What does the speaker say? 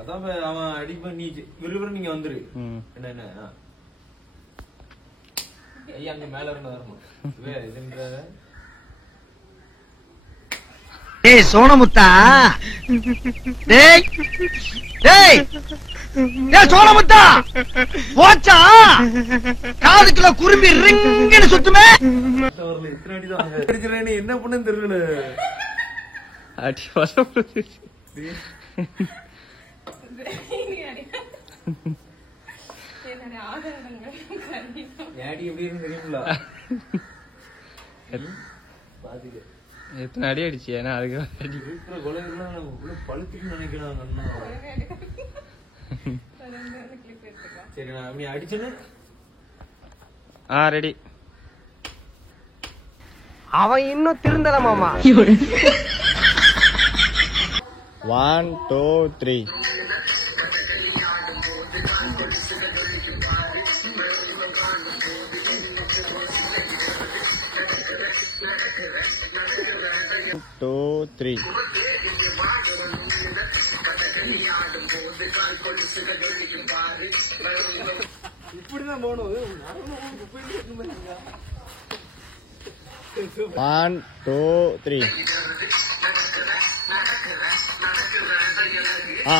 அதான் அவன் அடிப்ப நீ விரும்புற நீங்க வந்துரு. என்ன ஐயா அங்க மேல இருந்து வரணும். ஏய் சோனமுத்தா, டேய் டேய் டேய் சோனமுத்தா, போச்சா காதுக்குள்ள குரும்பி ரிங்னு சுத்துமே. இத்தனை அடிதான் அடிக்கிறேன்னு என்ன பண்ணு தெரியல. அடி வர எத்தனை அடி அடிச்சு ஏன்னா அதுக்கு பழுத்துக்கு நினைக்கிறாங்க. சரி நான் அப்படி அடிச்சேன்னு ரெடி. அவன் இன்னும் திருந்தல மாமா. 1 2 3 2 3 இப்படிதான் போகணும். 1 2 3 ஆ